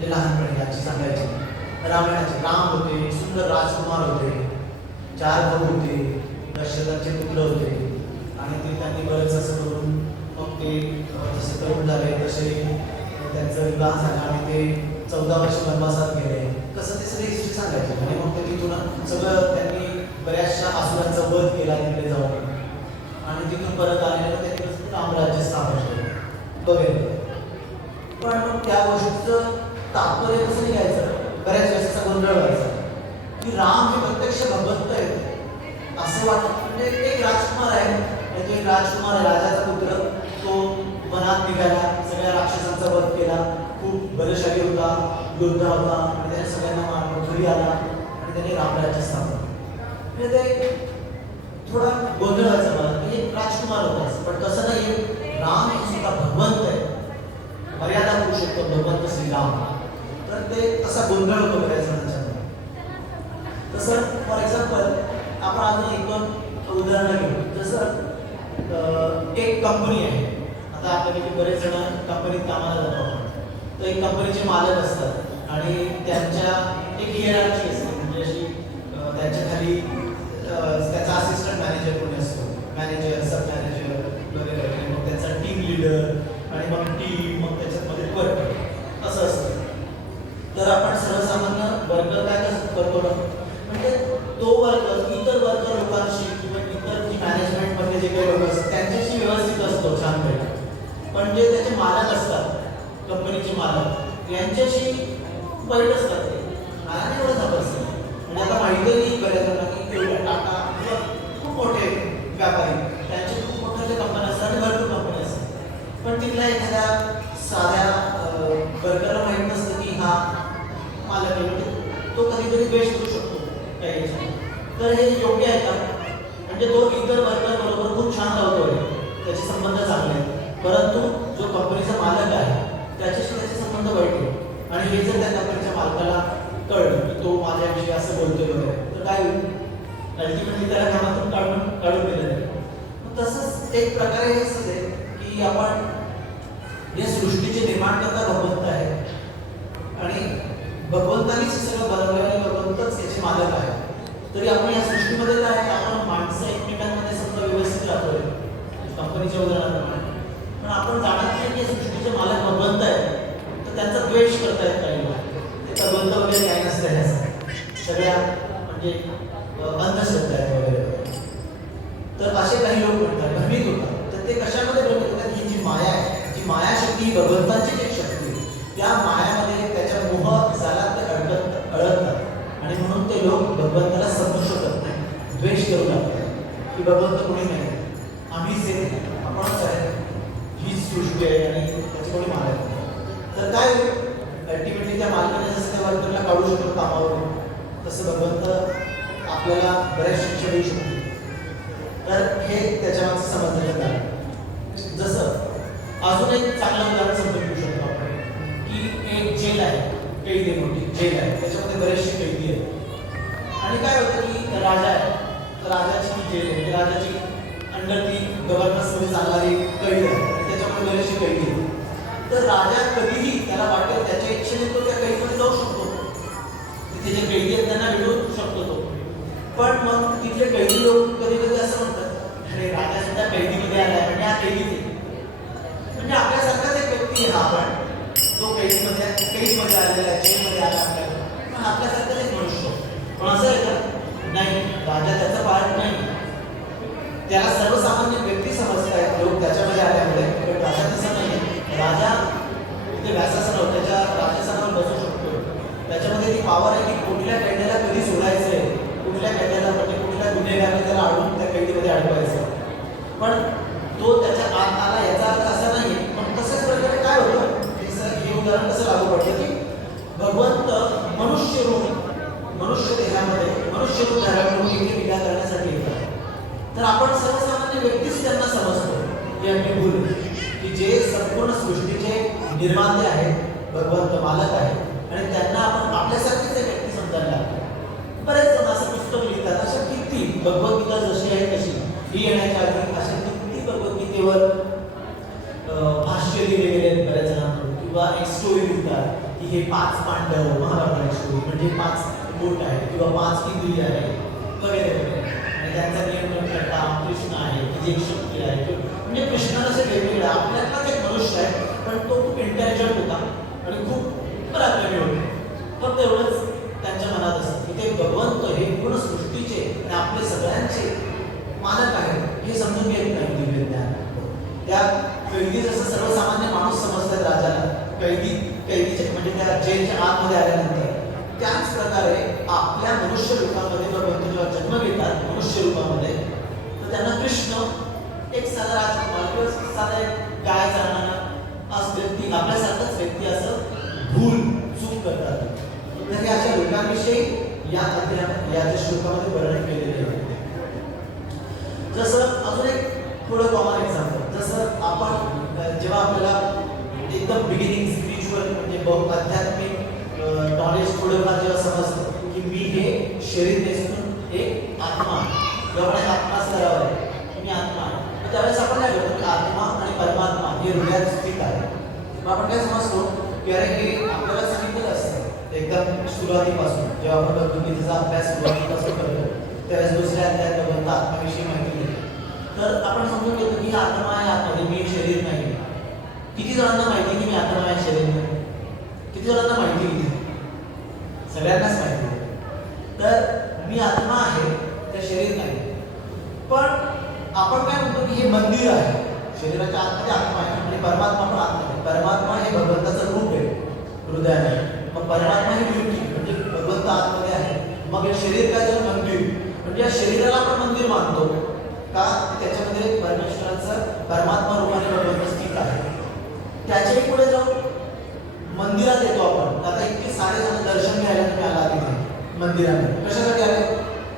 म्हणजे लहानपणी आजी सांगायची रामायणाचे. राम होते, सुंदर राजकुमार होते, 4 भाऊ होते, दशरथाचे पुत्र होते आणि ते त्यांनी बरेच असं करून मग ते जसे तरुण झाले तसे त्यांचा विवाह झाला आणि ते 14 वर्ष वनवासात गेले. कसं ते सगळी हिस्ट्री सांगायची आणि मग ते तिथून सगळं त्यांनी बऱ्याचशा असुरांचा वध केला तिकडे जाऊन आणि तिथून परत आलेलं त्यांनी कसं रामराज्य स्थापन केलं वगैरे. पण मग त्या गोष्टीचं तात्पर्य कसं निघायचं, बऱ्याच वेळेस असा गोंधळ व्हायचा की राम हे प्रत्यक्ष भगवंत आहे असं वाटतं. म्हणजे एक राजकुमार आहे आणि तो एक राजकुमार आहे, राजाचा पुत्र. तो वनात निघाला, सगळ्या राक्षसांचा वध केला, खूप बलशाली होता, योद्धा होता आणि त्याने सगळ्यांना मारलं, घरी आला आणि त्याने रामराज्य स्थापन केलं. म्हणजे ते थोडा गोंधळ व्हायचा मला की एक राजकुमार होता, पण तसं नाही. राम हे सुद्धा भगवंत आहे, मर्यादा पुरुषोत्तम भगवंत श्रीराम. तर ते असा गोंधळ होतो बऱ्याच जणांच्या. तसं फॉर एक्झाम्पल आपण अजून एक दोन उदाहरणं घेऊ. जसं एक कंपनी आहे. आता आपल्यापैकी बरेच जण कंपनीत कामाला जातो. तर एक कंपनीचे मालक असतात आणि त्यांच्या एक हिअरार्ची असते, म्हणजे अशी त्यांच्या खाली त्याचा असिस्टंट मॅनेजर कोणी असतो, मॅनेजर, सब मॅनेजर वगैरे, मग त्यांचा टीम लीडर आणि मग टीम, मग त्याच्यामध्ये वर्कर असं असतं. तर आपण सर्वसामान्य वर्कर काय कसं करतो ना, म्हणजे तो वर्कर इतर वर्कर लोकांशी किंवा इतर जी मॅनेजमेंटमध्ये जे काही लोक असतात त्यांच्याशी व्यवस्थित असतो छानपैकी. पण जे त्याचे मालक असतात, कंपनीचे मालक, यांच्याशी वाईटच करते. मला नाही एवढं समजतं. म्हणजे आता माहिती नाही बऱ्याच जणांना की एवढ्या टाटा किंवा खूप मोठे व्यापारी, त्यांचे खूप मोठ्या कंपन्या असतात आणि भरपूर कंपन्या असतात, पण तिथल्या एखाद्या साध्या वर्करला माहीत नसतं की हा मालक आहे. म्हणजे तो कधीतरी द्वेष करू शकतो काही. तर हे योग्य आहे का? म्हणजे तो इतर वर्कर बरोबर खूप छान राहतोय, त्याचे संबंध चांगले आहेत, परंतु जो कंपनीचा मालक आहे त्याच्याशी त्याचे संबंध वाईट आहे. आणि हे जर त्या कंपनीच्या मालकाला कळलं की तो माझ्याविषयी असं बोलतोय वगैरे, तर काय होईल? अल्टिमेटली त्याला कामातून काढून दिलं जाईल. तसंच एक प्रकारे हे असं आहे की आपण या सृष्टीचे निर्माणकर्ता भगवंत आहे आणि भगवंतानीच सगळं बनवलं आणि भगवंतच याचे मालक आहे. तरी आपण या सृष्टीमध्ये काय आहे, आपण माणसं एकमेकांमध्ये समजा व्यवस्थित राहतोय कंपनीच्या उदाहरणाप्रमाणे, पण आपण जाणत नाही की सृष्टीचे मालक भगवंत आहे. तर त्यांचा द्वेष करतायत काही लोक. ते भगवंत वगैरे काही नसतं, ह्या सगळ्या म्हणजे अंधश्रद्धा आहेत वगैरे. तर असे काही लोक म्हणतात, भ्रमित होतात. तर ते कशामध्ये भ्रमित होतात? ही जी माया आहे, जी मायाशक्ती ही भगवंताची एक शक्ती आहे. त्या मायामध्ये त्याच्या मोह जालात ते अडकतात आणि म्हणून ते लोक भगवंताला समजू शकत नाही, द्वेष करू लागतात की भगवंत कोणी नाही, आम्हीच एक, आपणच आहे, हीच सृष्टी आहे आणि त्याची कोणी मालक नाही. तर काय अल्टिमेटली त्या मालकाने जसं त्या वर्करला काढू शकतो कामावरून, तसं भगवंत आपल्याला बऱ्याच शिक्षा देऊ शकतो. तर हे त्याच्यामागचं समजण्याचं कारण. जसं अजून एक चांगलं उदाहरण समजून घेऊ शकतो आपण की एक जेल आहे, कैदी, मोठी जेल आहे, त्याच्यामध्ये बरेचसे कैदी आहेत. आणि काय होतं की राजा आहे, तर राजाची जेल आहे, राजाची अंडर ती गव्हर्नन्समध्ये चालणारी कैदी आहे, त्याच्यामध्ये बरेचसे कैदी आहेत. तर राजा कधीही त्याला वाटेल त्याच्या इच्छेने तो त्या कैदीमध्ये जाऊ शकतो, तिथे जे कैदी आहेत त्यांना भेटू शकतो तो. पण मग तिथले कैदी लोक कधी कधी असं म्हणतात, अरे राजा सुद्धा कैदीमध्ये आलाय म्हणजे हा कैदीच आहे. म्हणजे आपल्यासारखाच एक व्यक्ती आहे हा, पण तो कैदीमध्ये आलेला आहे, जेलमध्ये आला आपल्याला, पण आपल्यासारखाच एक मनुष्य. पण असं आहे का? नाही, राजा त्याचा पार्ट नाही. त्याला सर्वसामान्य व्यक्ती समजतायत लोक त्याच्यामध्ये आल्यामुळे, पण राजा तसं नाही. राजा तिथे व्यासासनावर, त्याच्या राजासनावर बसू शकतो. त्याच्यामध्ये ती पावर आहे की कुठल्या कैद्याला कधी सोडायचंय, कुठल्या कैद्याला म्हणजे कुठल्या गुन्हेगाराला त्याला अडवून त्या कैदीमध्ये अडवायचं. पण तो त्याच्या आत आला याचा अर्थ असा नाही. पण तसंच प्रकारे काय होतं, हे उदाहरण कसं लागू पडतं की भगवंत मनुष्य रूप, मनुष्य देहामध्ये मनुष्य रूप धारण करून इथे लीला करण्यासाठी येतात. तर आपण सर्वसामान्य व्यक्तीच त्यांना समजतो, हे आपली भूल की जे संपूर्ण सृष्टीचे निर्माते आहेत, भगवंत मालक आहे, आणि त्यांना आपण आपल्यासारखीच एक व्यक्ती समजायला लागतो. बरेच जण असं पुस्तक लिहितात, अशा किती भगवद्गीता जशी आहे तशी ही येण्याच्या आधी अशा किती भगवद्गीतेवर भाष्य लिहिले गेले आहेत बऱ्याच जणांकडून, किंवा एक स्टोरी लिहितात की हे 5 पांडव महाभारताची म्हणजे 5 बोट आहेत किंवा 5 इंद्रिय आहेत वगैरे वगैरे, आणि त्यांचा नियंत्रण करता कृष्ण आहे, की एक शक्ती आहे. म्हणजे कृष्ण असे वेगवेगळे आपल्यातलाच एक मनुष्य आहे, पण तो खूप इंटेलिजंट होता आणि खूप पराक्रमी होता. फक्त एवढंच त्यांच्या मनात असतं की ते भगवंत हे पूर्ण सृष्टीचे आणि आपले सगळ्यांचे मालक आहेत हे समजून घेत नाही दिव्य ज्ञान. त्या कैदी जसं सर्वसामान्य माणूस समजतात राजाला, कैदीचे म्हणजे त्या जेलच्या आतमध्ये आल्यानंतर, त्याच प्रकारे आपल्या मनुष्य रूपामध्ये भगवंत जेव्हा जन्म घेतात मनुष्य रूपामध्ये, तर त्यांना कृष्ण एक साधा राजकुमार किंवा साधा एक गाय चालणारा असं व्यक्ती, आपल्यासारखाच व्यक्ती असं भूल चूक करतात. तर हे अशा लोकांविषयी या श्लोकामध्ये वर्णन केलेले आहे. जसं अजून एक थोडं कॉमन एक्झाम्पल, जसं आपण जेव्हा आपल्याला एकदम बिगिनिंग स्पिरिच्युअल म्हणजे आध्यात्मिक नॉलेज थोडंफार जेव्हा समजतं की मी हे शरीर नेसून एक आत्मा, जेव्हा आत्मा स्तरावर आहे की मी आत्मा आहे, तर त्यावेळेस आपण काय करतो की आत्मा आणि परमात्मा हे हृदयात स्थित आहे. मग आपण काय समजतो की अरे हे आपल्याला सांगितलेलं असतं एकदम सुरुवातीपासून, जेव्हा आपण भगवद्गीतेचा अभ्यास सुरुवातीपासून करतो त्यावेळेस दुसऱ्या अध्यायात भगवंत आत्म्याविषयी माहिती देतो. तर आपण समजून घेतो की आत्मा आहे, आतमध्ये मी शरीर नाही. किती जणांना माहिती की मी आत्मा आहे, शरीर नाही? किती जणांना माहिती आहे? सगळ्यांनाच माहिती आहे. तर मी आत्मा आहे, ते शरीर नाही. पण आपण काय म्हणतो की हे मंदिर आहे, शरीराच्या आतमध्ये आत्मा आहे आणि परमात्मा पण आत्मा आहे. परमात्मा हे भगवंताचं रूप आहे हृदयाने, मग परमात्मा ही ब्युटी म्हणजे भगवंत आतमध्ये आहे. मग हे शरीर काय झालं? मंदिर. म्हणजे या शरीराला आपण मंदिर मानतो का? त्याच्यामध्ये परमेश्वराचं परमात्मा रूपाने भगवंत स्थित आहे. त्याच्याही पुढे जाऊन मंदिरात येतो आपण. आता इतके सारे जण दर्शन घ्यायला तुम्ही आला तिथे मंदिरामध्ये, कशासाठी आले?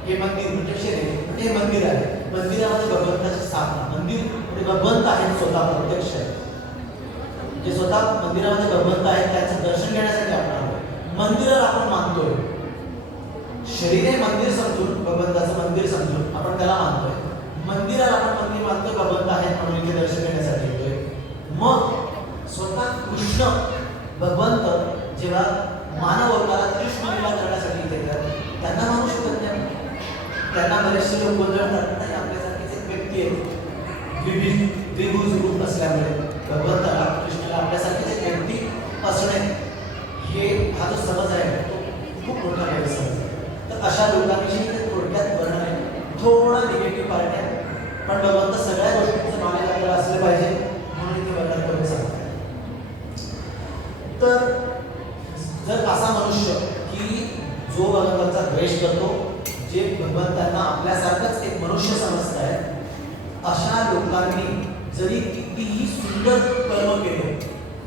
हे मंदिर म्हणजे शरीर म्हणजे हे मंदिर आहे. मंदिरामध्ये भगवंताची स्थापना, मंदिर म्हणजे भगवंत आहेत स्वतः, प्रत्यक्ष आहे जे स्वतः मंदिरामध्ये भगवंत आहेत त्यांचं दर्शन घेण्यासाठी आपण आलो. मंदिराला आपण मानतोय, शरीर हे मंदिर समजून, भगवंताचं मंदिर समजून आपण त्याला मानतोय. मंदिराला आपण मंदिर मानतोय, भगवंत आहेत म्हणून इथे दर्शन घेण्यासाठी येतोय. मग स्वतः कृष्ण भगवंत जेव्हा मानव अवतारात कृष्ण लीला करण्यासाठी इथे येतात, त्यांना मानू शकत नाही. त्यांना बरेचसे लोक बोलतात नाही आपल्यासारखेच एक व्यक्ती आहे, द्विभुज रूप असल्यामुळे भगवंताला कृष्णाला आपल्यासारखेच एक व्यक्ती असणे हे हा जो समज आहे तो खूप मोठा गैरसमज आहे. तर अशा लोकांविषयी ते थोडक्यात वर्णन आहे. थोडं निगेटिव्ह पार्ट आहे, पण भगवंत सगळ्या गोष्टींचं नॉलेज आपल्याला असलं पाहिजे म्हणून इथे वर्णन करून सांगतात. तर जर असा मनुष्य की जो भगवंताचा द्वेष करतो, जे भगवंतांना आपल्यासारखंच एक मनुष्य समजत आहे, अशा लोकांनी जरी कितीही सुंदर कर्म केले,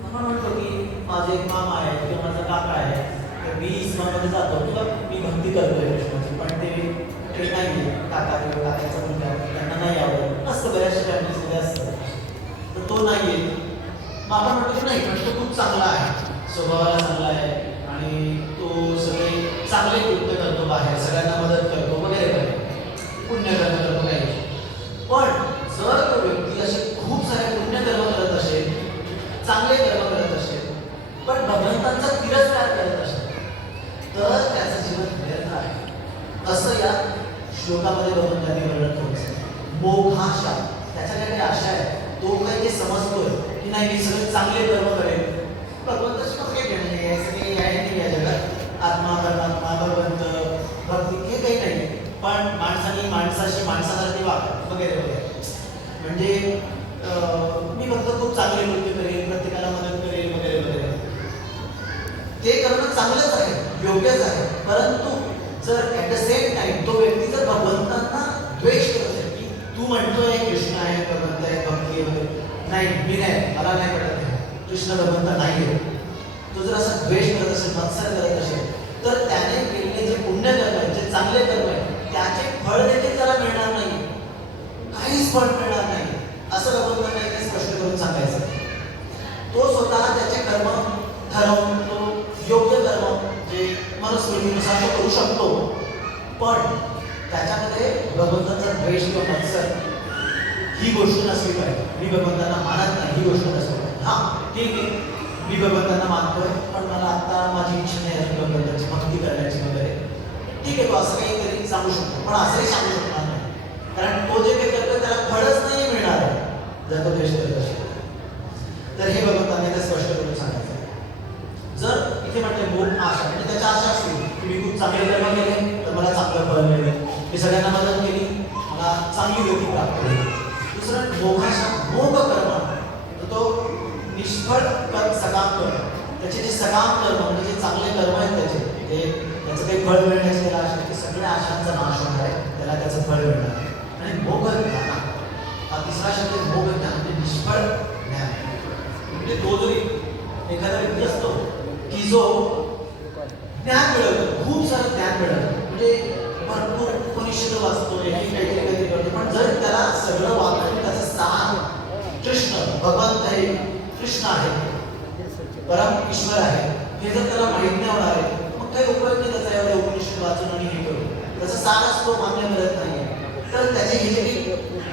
आपण म्हणतो की माझे एक मामा आहे किंवा माझा काका आहे, तर मी इस्मामध्ये जातो किंवा मी भक्ती करतोय कृष्णाची, पण ते नाही आहे काका किंवा काकाचा मुलगा, त्यांना नाही आवडत असतं, बऱ्याचशा फॅमिलीमध्ये असतं, तर तो नाही आहे. मग आपण म्हणतो की नाही पण तो खूप चांगला आहे, स्वभावाला चांगला आहे आणि तो सगळे चांगले कृत्य करतो, बाहेर सगळ्यांना मदत करतो वगैरे वगैरे, पुण्यकर्म करतो काही. पण जर तो व्यक्ती असे खूप सारे पुण्यकर्म करत असेल, चांगले कर्म करत असेल, पण भगवंतांचा तिरस्कार करत असेल, तर त्याचं जीवन व्यर्थ आहे. असं या श्लोकामध्ये भगवंतांनी वर्णन केलं. मोक्षाशा, त्याच्या काही आशा आहे, तो काही ते समजतोय की नाही मी सगळे चांगले कर्म करेल, भगवंताची मग काही घेणं नाही, सगळे आहे नाही या जगात, आत्मा परमात्मा भगवंत भक्ती हे काही नाही, पण माणसाने माणसाशी माणसासारखी वाग वगैरे वगैरे. म्हणजे मी फक्त खूप चांगले कृत्य करेल, प्रत्येकाला मदत करेल वगैरे वगैरे, ते करणं चांगलंच आहे, योग्यच आहे. परंतु जर ॲट द सेम टाइम तो व्यक्ती जर भगवंतांना द्वेष करत असेल की तू म्हणतोय कृष्ण आहे, भगवंत आहे, भक्ती वगैरे, नाही मी नाही, मला नाही पडत आहे, कृष्ण भगवंत नाही आहे, तो जर असा द्वेष करत असेल, मत्सर करत असेल, तर त्याने केलेले जे पुण्य कर्म आहे, जे चांगले कर्म आहे, त्याचे फळ देखील त्याला मिळणार नाही, काहीच फळ मिळणार नाही, असं भगवंतांना इथे स्पष्ट करून सांगायचं. तो स्वतः त्याचे कर्म ठरवून तो योग्य कर्म जे मनुस्मृतीनुसार तो करू शकतो, पण त्याच्यामध्ये भगवंताचा द्वेष किंवा मत्सर ही गोष्ट नसली पाहिजे. मी भगवंतांना मानत नाही ही गोष्ट नसली पाहिजे. हां ठीक आहे, मी भगवंतांना मानतोय, पण मला आता माझी इच्छा नाही आहे भगवंताची भक्ती करण्याची वगैरे. ठीक आहे, तो असं काहीतरी सांगू शकतो, पण असंही सांगू शकणार नाही, कारण तो जे काही करतो त्याला फळच नाही मिळणार आहे जर तो द्वेष करत असेल. तर हे भगवंतांनी ते स्पष्ट करून सांगायचं. जर इथे म्हटलं भोग आशा, म्हणजे त्याच्या आशा असतील की मी खूप चांगले कर्म केले तर मला चांगलं फळ मिळेल, मी सगळ्यांना मदत केली मला चांगली गती प्राप्त होईल. दुसरं मोहाशा, मोह कर्म, तर तो निष्फळ सकाम कर्म, त्याचे जे सकाम कर्म म्हणजे जे चांगले कर्म आहेत त्याचे ते त्याचं काही फळ मिळण्याची त्याला आशा, की सगळ्या आशांचा नाश होणार आहे, त्याला त्याचं फळ मिळणार. आणि मोह ज्ञान, हा तिसरा शब्द मोह ज्ञान म्हणजे निष्फळ ज्ञान. म्हणजे तो जरी एखादा व्यक्ती असतो की जो ज्ञान मिळवतो, खूप सारं ज्ञान मिळवतो, म्हणजे भरपूर उपनिषद वाचतो, काहीतरी करतो, पण जर त्याला सगळं वाचून त्याचं स्थान कृष्ण भगवंत आहे, कृष्ण आहे, परम ईश्वर आहे, हे जर त्याला माहित नाही होणार आहे, मग काही उपयोग नाही त्याचा एवढ्या उपनिषद वाचून आणि हे करून. त्याचा सारच तो मान्य करत नाही आहे. तर त्याचे हे जे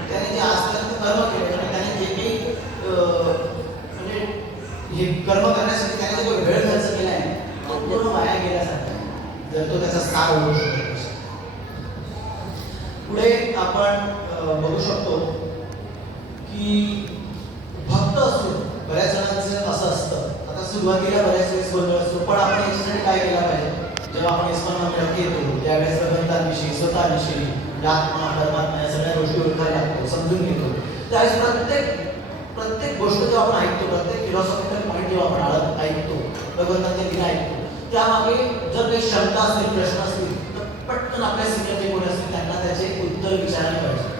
त्याने जे आजपर्यंत कर्म केले आणि त्याने जे काही म्हणजे हे कर्म करण्यासाठी त्याने जो वेळ खर्च केला आहे तो पूर्ण वाया गेल्यासारखा जर तो त्याचा सार ओळखू शकतो. पुढे आपण बघू शकतो की भक्त असून बऱ्याच जणांचं असं असतं, आता सुरुवातीला बऱ्याच वेळेस गोंधळ असतो, पण आपण याच्यासाठी काय केलं पाहिजे, जेव्हा आपण इस्कॉन मंदिरात येतो त्यावेळेस भगवंतांविषयी, स्वतःविषयी, आत्मा परमात्मा या सगळ्या गोष्टी ओळखायला लागतो, समजून घेतो. त्यावेळेस प्रत्येक गोष्ट जेव्हा आपण ऐकतो, प्रत्येक फिलॉसॉफिकल पॉईंट जेव्हा आपण ऐकतो, भगवंतांच्या दिला ऐकतो, त्यामागे जर काही शंका असतील, प्रश्न असतील, तर पटकन आपल्या सिनियर जे कोणी असतील त्यांना त्याचे उत्तर विचारायला पाहिजे.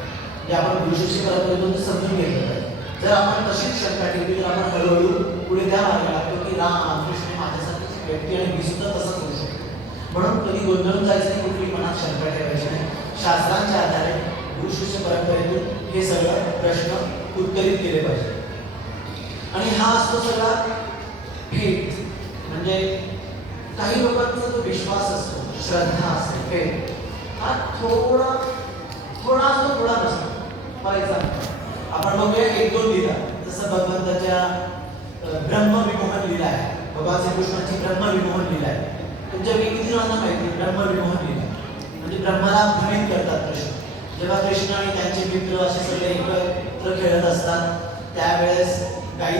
जे आपण गुरुशिष्य करत होतो ते समजून घेतलं पाहिजे. जर आपण तशीच शंका ठेवली तर आपण हळूहळू पुढे त्या मार्गाला लागतो की राम कृष्ण माझ्यासारखीच व्यक्ती आणि मी सुद्धा तसंच होऊ शकतो. म्हणून कधी गोंधळून जायचं नाही, कुठली मनात शंका ठेवायची नाही. शास्त्रांच्या आधारे गुरुशिष्य परंपरेतून हे सगळं प्रश्न उत्तरित केले पाहिजे. आणि हा असतो सगळा फेथ, म्हणजे काही लोकांचा जो विश्वास असतो, श्रद्धा असते, फेथ, हा थोडा असतो, थोडा नसतो. फॉर एक्झाम्पल आपण बघूया 1-2 लीला, जसं भगवंताच्या ब्रह्मविमोहन लीला आहे, भगवान श्रीकृष्णाची ब्रह्मविमोहन लीला आहे. तुमच्यापैकी किती जणांना माहिती ब्रह्मविमोहन लीला म्हणजे ब्रह्माला भ्रमित करतात कृष्ण. जेव्हा कृष्ण आणि त्यांचे मित्र असे सगळे एकत्र खेळत असतात त्यावेळेस काही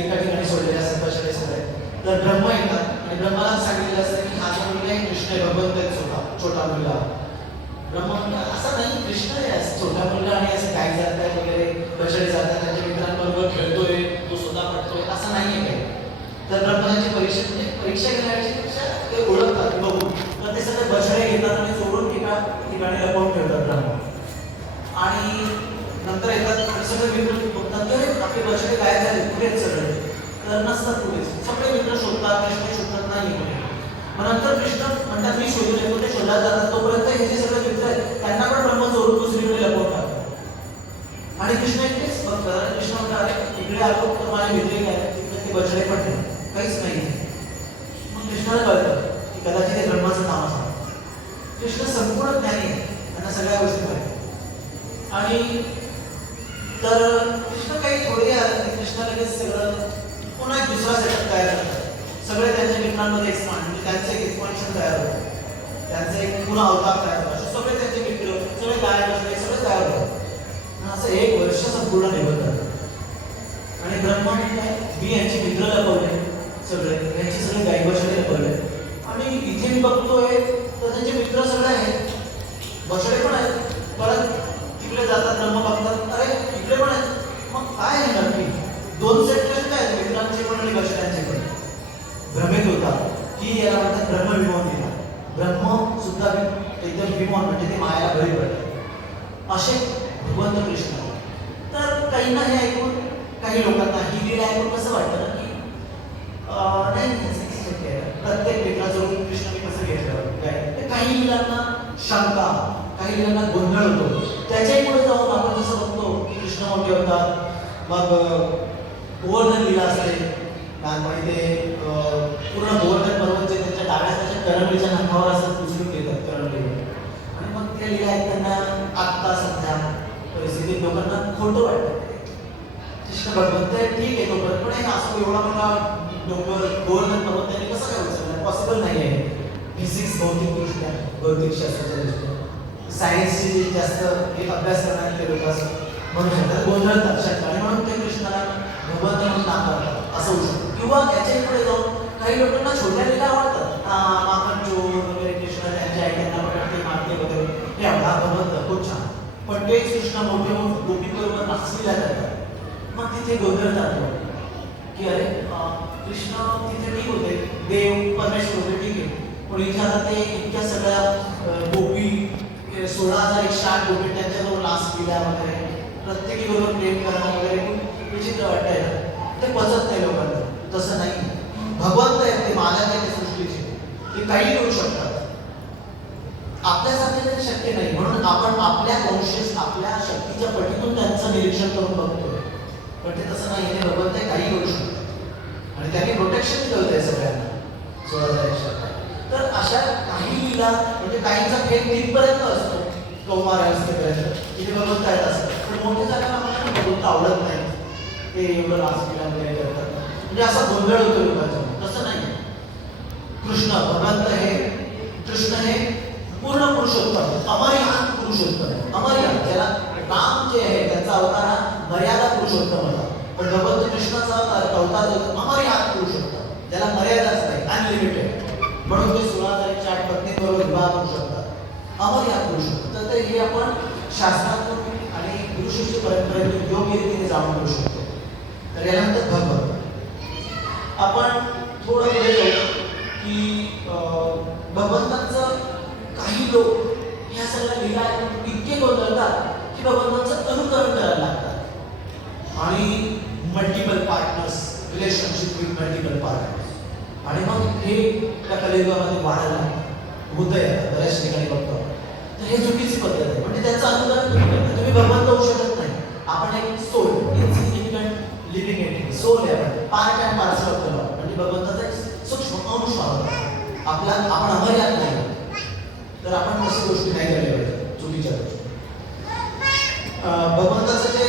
एका ठिकाणी सोडलेले असतात बसले सगळे, तर ब्रह्म येतात आणि ब्रह्माला सांगितलेलं असतं की हा जो मुलगा आहे कृष्ण आहे, भगवंत आहे, छोटा मुलगा. ब्रह्म असं नाही, कृष्ण आहे छोटा मुलगा आणि असं काही जातात वगैरे बसले जातात, त्यांच्या मित्रांबरोबर खेळतोय, तो स्वतः पडतोय, असं नाही आहे काही. तर ब्रह्माची परीक्षा घेण्यापेक्षा ते ओळखतात बघू, तर ते सगळे बछडे घेतात आणि सोडून एका ठिकाणी लपवून ठेवतात ब्रह्म. आणि नंतर येतात आणि सगळे मित्र बघतात की आपले बछडे गायब झाले, कुठेच सगळे, तर नसतात कुठेच. सगळे मित्र शोधतात, कृष्ण शोधतात, नाही कुठे. मग नंतर कृष्ण म्हणतात मी शोधून येतो, ते शोधायला जातात, तोपर्यंत हे जे सगळे मित्र आहेत त्यांना पण ब्रह्म चोरून दुसरीकडे लपवतात. आणि कृष्ण एकटेच बघतात आणि कृष्ण म्हणतात इकडे आलो तर माझे मित्र काय तिकडे ते बछडे पण नाही, काहीच नाही. मग कृष्णाला कळतं की कदाचित हे ब्रह्माचं काम असतं. कृष्ण संपूर्ण ज्ञानी आहे, त्यांना सगळ्या गोष्टी माहिती. आणि तर कृष्ण काही थोडे आले, कृष्ण लगेच सगळं पुन्हा एक दुसरा सेटअप तयार करतात. सगळे त्यांच्या मित्रांमध्ये एक्सपांड, म्हणजे त्यांचं एक एक्सपान्शन तयार होतं, त्यांचं एक पुन्हा अवतार तयार होतं. सगळे त्यांचे मित्र सगळे गायब असले, सगळे तयार होतात. असं 1 वर्ष संपूर्ण निघून जातं. आणि ब्रह्माने काय मी यांचे मित्र लपवले, सगळे यांचे सगळे गायबशडे लपवले. आणि इथे मी बघतोय तर त्यांचे मित्र सगळे आहेत, बछडे पण आहेत. परत तिकडे जातात, ब्रह्म बघतात, अरे इकडे पण आहेत. मग काय आहे नक्की 2 सेट कसे काय, मित्रांचे पण आणि बछड्यांचे पण. भ्रमित होता की याला म्हणतात ब्रह्मविमोहन लीला. ब्रह्म सुद्धा एकदम विमोहन म्हणजे ते मायाला बळी पडतात असे भगवंत कृष्ण. तर काहींना हे ऐकून, काही लोकांना ही लीला ऐकून कसं वाटतं ना की नाही प्रत्येक मित्राचं कृष्णाने कसं घेतलं काय. काही लीलांना शंका, काही लीलांना गोंधळ होतो. त्याच्याही जाऊन आपण जसं बघतो की कृष्ण मोठे होतात, मग गोवर्धन लीला असते लहानपणी, ते पूर्ण गोवर्धन पर्वत जे त्यांच्या डाव्या त्याच्या करंगळीच्या नाकावर असं उचलून घेतात करंगळीवर. आणि मग त्या लीला ऐकताना आत्ता सध्या परिस्थितीत लोकांना खोटं वाटतं. कृष्ण भगवंत आहे ठीक आहे तोपर्यंत, पण हे असं एवढा मोठा डोंगर गोवर्धन पर्वत त्यांनी कसं काय उचलला, पॉसिबल नाही आहे. फिजिक्स भौतिकदृष्ट्या, भौतिक शास्त्राच्या दृष्ट्या, सायन्सची जास्त एक अभ्यास करणारे ते लोक असं म्हणू शकतात, गोंधळतात शंका, आणि म्हणून ते कृष्णाला भगवंत म्हणून नाकारतात असं होऊ शकतं. किंवा याच्या पुढे जाऊन काही लोकांना छोट्या लीला आवडतात, माखन चोर वगैरे, कृष्ण त्यांच्या आई त्यांना पकडते मारते वगैरे, हे आवडा भगवंत खूप छान. पण तेच कृष्ण मोठे होऊन गोपीबरोबर नाचलेला जातात, मग तिथे गोंधळतात की अरे कृष्ण तिथे ठीक होते, देव परमेश्वर होते ठीक आहे, पण इथे आता ते इतक्या सगळ्या गोपी 16,108 गोपी त्यांच्याजवळ लाच केल्या वगैरे, प्रत्येकी बरोबर प्रेम करणं वगैरे खूप विचित्र वाटतंय, ते पचत नाही लोकांना. तसं नाही, भगवंत आहेत ते, मालक आहे त्या सृष्टीचे, ते काही करू शकतात, आपल्यासारखे तरी शक्य नाही. म्हणून आपण आपल्या कॉन्शियस, आपल्या शक्तीच्या पटीतून त्यांचं निरीक्षण करून बघतोय, पण ते तसं नाही, ते भगवंत काही करू शकतात आणि त्यांनी प्रोटेक्शन दिलं आहे सगळ्यांना 16,108. तर अशा काही लीला म्हणजे काहींचा खेळ तिथपर्यंत असतो, कौमार अवस्थेपर्यंत तिथे भगवंत आहेत असतं, पण मोठे झाल्यावर आम्हाला भगवंत आवडत नाही, ते एवढं लाचलेला वगैरे करतात, म्हणजे असा गोंधळ होतो लोकांचा. तसं नाही, कृष्ण भगवंत हे, कृष्ण हे पूर्ण पुरुषोत्तम, अमर्याद पुरुषोत्तम, अमर्याद, ज्याला राम जे आहे त्यांचा अवतार हा मर्यादा पुरुषोत्तम होता, पण भगवंत कृष्णाचा अवतार अमर्याद पुरुषोत्तम, ज्याला मर्यादाच नाही, अनलिमिटेड, म्हणून ते 16,108 पत्नीबरोबर विवाह करू शकतात, अमर्याद पुरुषोत्तम. तर हे आपण शास्त्रातून आणि गुरुशिष्य परंपरेतून योग्य रीतीने जाणून घेऊ शकतो. तर यानंतर भगवंत आपण थोडं पुढे जाऊ की भगवंतांचं काही लोक ह्या सगळ्या लीला इतके गोंधळतात की भगवंतांचं अनुकरण करायला लागतात आणि multiple partners, relationship with multiple partners, आणि मग हे त्या कलियुगामध्ये वाढायला होतंय, बऱ्याच ठिकाणी बघतो. तर हे चुकीची पद्धत आहे, म्हणजे त्याचं अनुकरण तुम्ही भगवंत होऊ शकत नाही. आपण एक सोल, इन्सिग्निफिकंट लिव्हिंग एंटिटी, सोल आहे, आपण part and parcel of the Lord, म्हणजे भगवंताचा एक सूक्ष्म अंश आहोत आपला, आपण अमर्याद नाही. तर आपण तशी गोष्टी नाही केल्या पाहिजे, चुकीच्या गोष्टी. भगवंताचं जे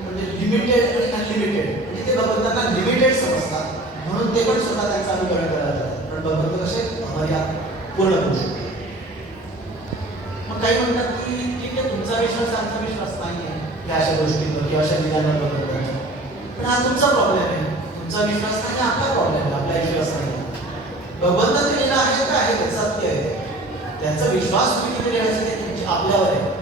म्हणजे लिमिटेड आणि अनलिमिटेड, म्हणजे ते भगवंतांना लिमिटेड समजतात, म्हणून ते पण स्वतः त्यांचं अनुकरण करायला जातात, पण भगवंत कसे अमर्याद पूर्ण करू शकतो. मग काही म्हणतात की ठीक आहे, तुमचा विश्वास आमचा विश्वास नाही आहे या अशा गोष्टींवर किंवा अशा लीलांवर भगवंतांच्या, पण हा तुमचा प्रॉब्लेम आहे, तुमचा विश्वास नाही, आपला प्रॉब्लेम आहे, आपला विश्वास नाही. भगवंत दिलेला आहे का आहे, ते सत्य आहे, त्यांचा विश्वास तुम्ही किती ठेवायचा ते तुमची आपल्यावर आहे.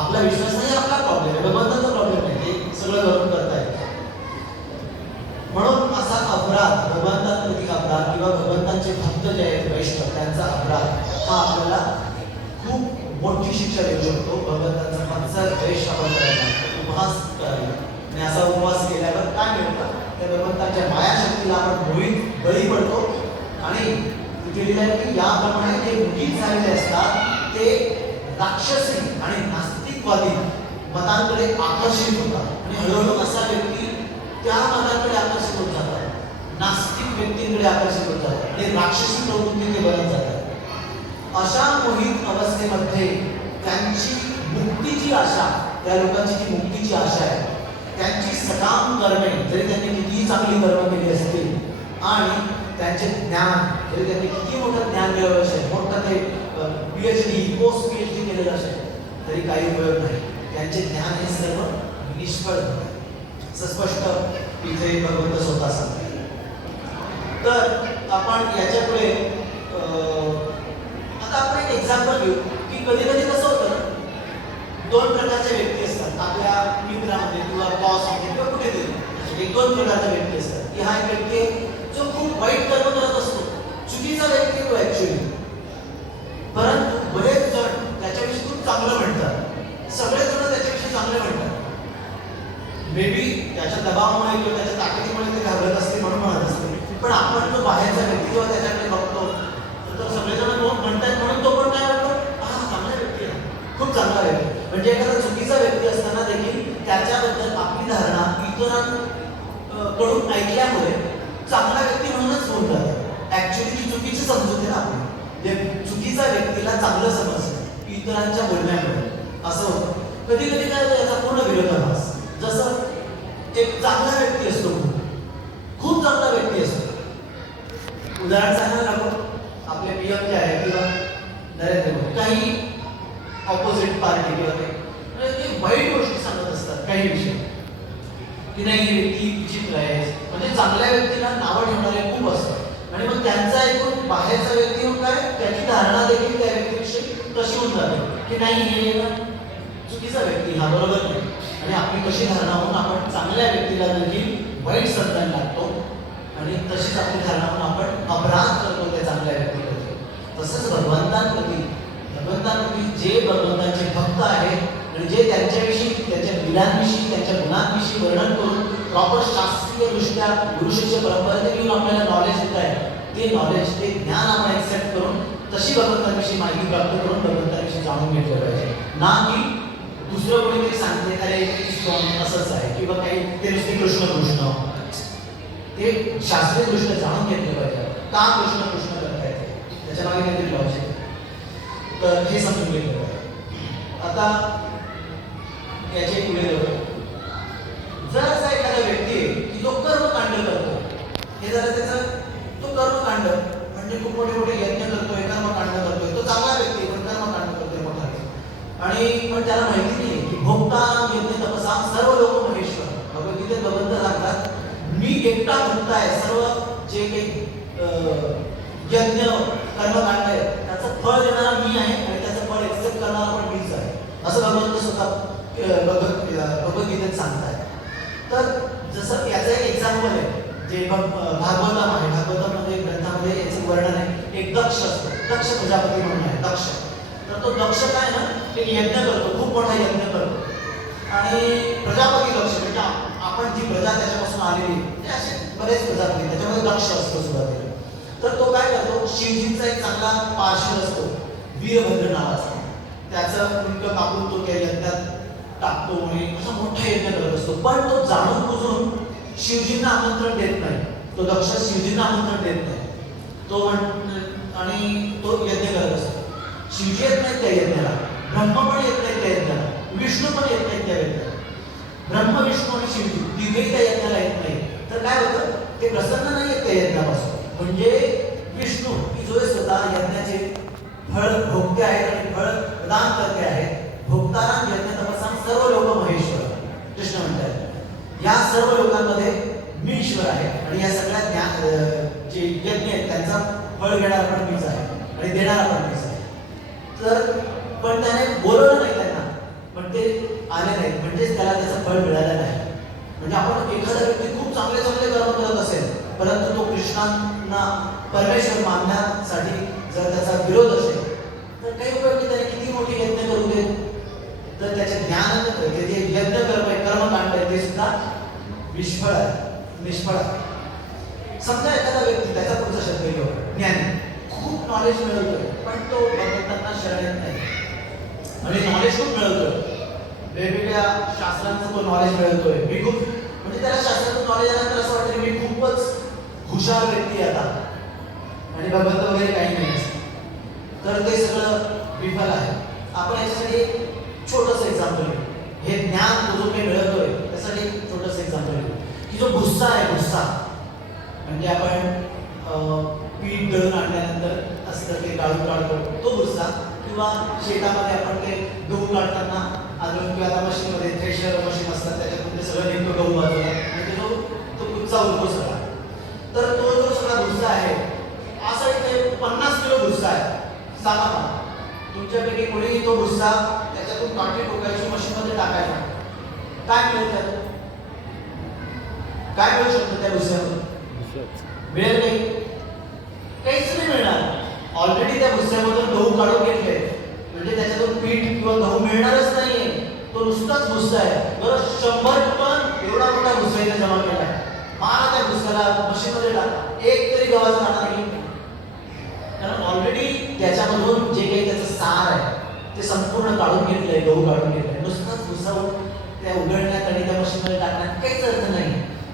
आपला विश्वास नाही, आपला प्रॉब्लेम आहे, भगवंताचा प्रॉब्लेम नाही, ते सगळं करून करताय. म्हणून असा अपराध, भगवंतांप्रती अपराध किंवा भगवंतांचे भक्त जे आहेत वैष्णव त्यांचा अपराध हा आपल्याला खूप मोठी शिक्षा देऊ शकतो. भगवंतांचा मनसा द्वेष आपण करायला, उपहास करायला, आणि असा उपवास केल्यावर काय मिळतं, त्या भगवंतांच्या मायाशक्तीला आपण मोहित बळी पडतो, आणि तिथे लिहिलं आहे की याप्रमाणे जे मोहित झालेले असतात ते राक्षसी आणि नास्तिकवादी मतांकडे आकर्षित होतात, आणि हळूहळू असा व्यक्ती त्या मतांकडे आकर्षित होत जातात, नास्तिक व्यक्तींकडे आकर्षित होत जातात, आणि राक्षसी प्रवृत्ती ते बनत जातात. अशा मोहित अवस्थेमध्ये त्यांची मुक्तीची आशा, त्या लोकांची जी मुक्तीची आशा आहे, त्यांची सकाम कर्मे, जरी त्यांनी कितीही चांगली कर्म केली असतील, आणि त्यांचे ज्ञान, जरी त्यांनी किती मोठं ज्ञान मिळवलं असेल, मोठं ते PhD, पोस्ट PhD केलेलं असेल, तरी काही उपयोग नाही, त्यांचे ज्ञान हे सर्व निष्फळ होते. स्पष्ट इथे भगवंत स्वतः सांगतात. तर आपण याच्या पुढे आता आपण एक एक्झाम्पल घेऊ की कधी कधी कसं होतं, दोन प्रकारच्या व्यक्ती असतात आपल्या मित्रामध्ये किंवा बॉसमध्ये किंवा कुठेतरी, एक दोन प्रकारच्या व्यक्ती असतात की हा एक व्यक्ती आहे जो खूप वाईट कर्म करत असतो, चुकीचा व्यक्ती तो ऍक्च्युअली, परंतु बरेच जण त्याच्याविषयी खूप चांगलं म्हणतात, सगळेच जण त्याच्याविषयी चांगले म्हणतात. मे बी त्याच्या दबावामुळे किंवा त्याच्या ताकदीमुळे ते घाबरत असते म्हणून म्हणत असते, पण आपण जो बाहेरचा व्यक्ती जेव्हा त्याच्याकडे बघतो तर सगळेजण म्हणतात म्हणून तो पण काय म्हणतो, हा चांगला व्यक्ती आहे, खूप चांगला व्यक्ती. म्हणजे एखादा चुकीचा व्यक्ती असताना देखील त्याच्याबद्दल आपली धारणा इतरांकडून ऐकल्यामुळे चांगला व्यक्ती म्हणूनच होऊन जाते. ऍक्च्युअली ती चुकीची समजूत आहे ना आपली, जे चुकीचा व्यक्तीला चांगलं समजतं इतरांच्या बोलण्यामुळे असं होतं. कधी कधी काय होतं, याचा पूर्ण विरोधाभास. जसं उदाहरण सांगायला नको, आपले पीएम जे आहे किंवा नरेंद्र मोदी काही ऑपोजिट पार्टी किंवा ते वाईट गोष्टी सांगत असतात काही विषय की नाही ही व्यक्ती विचित्र आहे, म्हणजे चांगल्या व्यक्तीला नावं ठेवणारे खूप असतात आणि मग त्यांचा ऐकून बाहेरचा व्यक्ती होऊन काय त्याची धारणा देखील त्या व्यक्तीविषयी तशी होऊन जाते की नाही हे ना चुकीचा व्यक्ती हा बरोबर नाही, आणि आपली कशी धारणा होऊन आपण चांगल्या व्यक्तीला देखील वाईट समजायला लागतो आणि तशीच आपली धारणा होऊन आपण अपराध करतो त्या चांगल्या व्यक्तीबद्दल. तसंच भगवंतांप्रती जे भगवंतांचे भक्त आहेत आणि जे त्यांच्याविषयी त्यांच्या लीलांविषयी त्यांच्या गुणांविषयी वर्णन करून प्रॉपर शास्त्रीय दृष्ट्या गुरुशिष्य परंपरेने घेऊन आपल्याला नॉलेज देत आहे, ते नॉलेज ते ज्ञान आपण ऍक्सेप्ट करून तशी भगवंतांविषयी माहिती प्राप्त करून भगवंतांविषयी जाणून घेतलं पाहिजे, ना की दुसरं कोणीतरी सांगते अरे इस्कॉन असंच आहे किंवा काही ते नुसते कृष्ण ते शास्त्रीय दृष्ट्या जाणून घेतलं पाहिजे का कृष्ण करतायत त्याच्या मागे काहीतरी लॉजिक, तर हे समजून घेतलं पाहिजे. आता याचे पुढे जाऊया. जर असा एखादा व्यक्ती आहे की जो कर्मकांड करतो, हे जरा त्याचा तो कर्मकांड म्हणजे खूप मोठे मोठे यज्ञ करतोय, कर्मकांड करतोय, तो चांगला व्यक्ती पण कर्मकांड करतोय मोठा, आणि पण त्याला माहिती नाही की भोक्ता यज्ञ तपसा सर्व लोक महेश्वर. भगवद्गीतेत भगवंत सांगतात मी एकटा भक्त आहे, सर्व जे काही यज्ञ कर्मकांड आहे त्याचं फळ देणारा मी आहे आणि त्याचं फळ एक्सेप्ट करणारा पण मीच आहे, असं भगवंत स्वतः भगवद्गीतेत सांगताय. तर जसं याचं एक एक्झाम्पल आहे जे भागवतम आहे, भागवतमध्ये ग्रंथामध्ये याचं वर्णन आहे. एक दक्ष असतो, दक्ष प्रजापती म्हणून आहे दक्ष. तर तो दक्ष काय ना एक यज्ञ करतो, खूप मोठा यज्ञ करतो, आणि प्रजापती दक्ष म्हणजे आपण जी प्रजा त्याच्यापासून आलेली असे बरेच प्रजापती त्याच्यामध्ये दक्ष असतो सुरुवातीला. तर तो काय करतो, शिवजींचा एक चांगला पार्षद असतो वीरभद्र नावाचा, त्याचं मुंड कापून तो त्या यज्ञात टाकतो आणि असा मोठा यज्ञ करत असतो, पण तो जाणून बुजून शिवजींना आमंत्रण देत नाही, तो दक्ष शिवजींना आमंत्रण देत नाही, तो आणि तो यज्ञ करत असतो. शिवजी येत नाही त्या यज्ञाला, ब्रह्म पण येत नाही त्या यज्ञाला, विष्णू पण येत नाही त्या यज्ञाला, ब्रह्म विष्णू आणि शिवजी तिघेही त्या यज्ञाला येत नाही. तर काय होतं, ते प्रसन्न नाही येत त्या यज्ञापासून, म्हणजे विष्णू की जो स्वतः यज्ञाचे फळ भोगते आहेत आणि फळ प्रदान करते आहेत, भोक्ताराम यज्ञ तपसाम सर्व लोक महेश्वर, कृष्ण म्हणतात या सर्व लोकांमध्ये मी ईश्वर आहे आणि या सगळ्या ज्ञान जे यज्ञ आहेत त्यांचा फळ घेणारा पण मीच आहे आणि देणारा पण मीच आहे. तर पण त्याने बोलवलं नाही त्यांना, पण ते आले नाहीत, म्हणजेच त्याला त्याचं फळ मिळालं नाही. म्हणजे आपण एखादा व्यक्ती खूप चांगले चांगले कर्म करत असेल, परंतु तो कृष्णांना परमेश्वर मानण्यासाठी जर त्याचा विरोध असेल तर काही उपयोग त्याने किती मोठी यज्ञ करू दे, तर त्याचे ज्ञान ते जे यज्ञ कर्मकांड आहे ते सुद्धा निष्फळ आहे. समजा एखादा व्यक्ती त्याचा पुढचा शब्द घेऊ ज्ञान खूप नॉलेज मिळवतोय, पण तो भगवंतांना शरण येत नाही आणि नॉलेज खूप मिळवतोय, वेगवेगळ्या शास्त्रांचं तो नॉलेज मिळवतोय, मी खूप म्हणजे त्याला शास्त्राचं नॉलेज आल्यानंतर असं वाटतं की मी खूपच हुशार व्यक्ती आता आणि भगवंत वगैरे काही नाही, तर ते सगळं विफल आहे. आपण याच्यासाठी एक छोटंसं एक्झाम्पल घेऊ, हे ज्ञान तो जो काही मिळवतोय त्यासाठी एक छोटंसं एक्झाम्पल घेऊ की जो भुस्सा आहे, भुस्सा म्हणजे आपण पीठ दळून आणल्यानंतर असतं ते गाळून काढतो तो भुस्सा, किंवा शेतामध्ये आपण ते गहू काढताना अजून किंवा आता मशीनमध्ये थ्रेशर मशीन असतात त्याच्यातून ते सगळं निघतो गहू बाजूला म्हणजे तो भुस्सा उरतो सगळा. तर तो जो सगळा भुस्सा आहे असा इथे 50 किलो भुस्सा आहे. सांगा मला तुमच्यापैकी कोणीही तो भुस्सा त्याच्यातून काठी टोकायची मशीनमध्ये टाकायचा, काय मिळेल त्यात, काय मिळू शकतं त्या भुस्स्यातून, मिळेल नाही, काहीच नाही मिळणार. ऑलरेडी त्या भुस्स्यामधून गहू काढून घेतले म्हणजे त्याच्यातून पीठ किंवा गहू मिळणारच नाहीये, तो नुसताच भुस्सा आहे. बरं 100 टन एवढा मोठा भुस्सा इथे जमा केला आहे, मारा त्या भुस्स्याला मशीनमध्ये टाका, एक तरी गव्हाचा दाणा नाही, कारण ऑलरेडी त्याच्यामधून जे काही त्याचं सार आहे ते संपूर्ण काढून घेतलंय, गहू काढून घेतलंय, नुसताच भुस्सा त्या उघडण्यात आणि त्या मशीनमध्ये टाकण्यात काहीच अर्थ नाही.